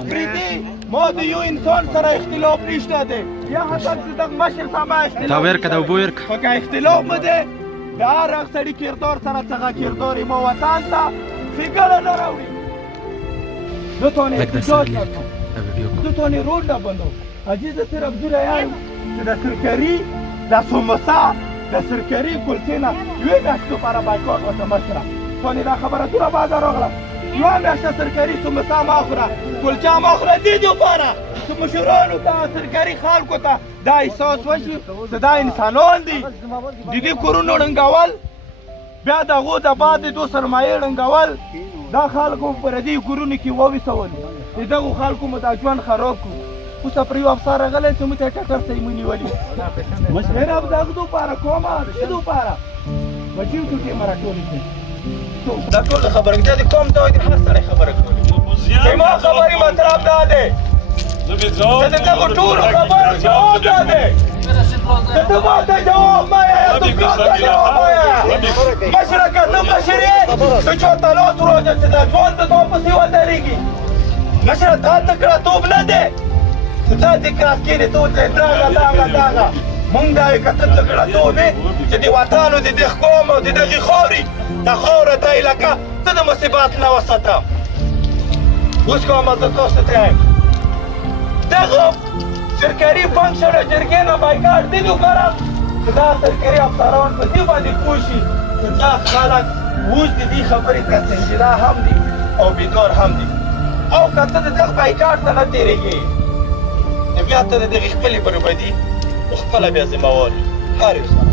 افریدي ما د یو انسان سره اختلاف نشته دی یا حتی چې دغه مشر سره ما اختلاف تا ورکه دا اوبه ورکه خو که اختلاف مو دی د هر هغه سړي کردار سره څنګه کردار ما وطن ته ښېګڼه نه راوړي دو تانه احتجاج نکن دو تانه رول نبندم عزیز صرف دوره یم چې د سرکري د سموسا د سرکري کلچې نه یوې میاشتې لپاره بایکاټ وته مشره تانې دا خبره دوره بعده راغله یوه میاشته سرکري سموسا مه خوره کلچه مه خوره دې دپاره چې مشرانو ته سرکري خلکو ته دا احساس وشي چې دا انسانان دي د دې کورونو ړنګول بیا د هغو د بعد دو سرمایې ړنګول دا خلکو په دې کورونو کې وویسول د دغو خلکو مو دا ژوند خراب کړو اوس پر یو افسر راغلی چې موږ ته یې ټټر ته یې ونیولي مشوره به د هغه دپاره کومه د څه دپاره بچیو ټوټې مه راټولې کړې دا ټول خبره دا د کوم ځای د هر سړی خبره کوي زما خبرې مطلب دا دی چې د دغو ټولو خبرو جواب دا دی که ته ما ته جواب مه یایه دوکان ته جواب مه یایه مشره که ته مشر یې ته چاته لاس وروځه چې د ژوند د تا پسې ودرېږي مشره تا تکړهتوب نه دی چې تا دې کراس کېنې ته وتلې دغه مونږ دا یې که ته تکړهتوب یې چې د وطن او د دې قوم او د دغې خاورې دا خاوره ته یې لکه ته د مصیبت نه وساتم اوس کومه زه تاسو ته یم دغه سرکاري فنکشن او جرګې نه بایکاټ دې وکړم چې دا سرکاري افسران په دې باندې پوه شي چې دا خلک اوس د دې خبرې ته سنجیده هم دي او بیدار هم دي او که ته د دغه بایکاټ ته نه تېرېږې نو بیا ته د دغې خپلې بربادي خپله بیا ذمهوار یې هر یو سره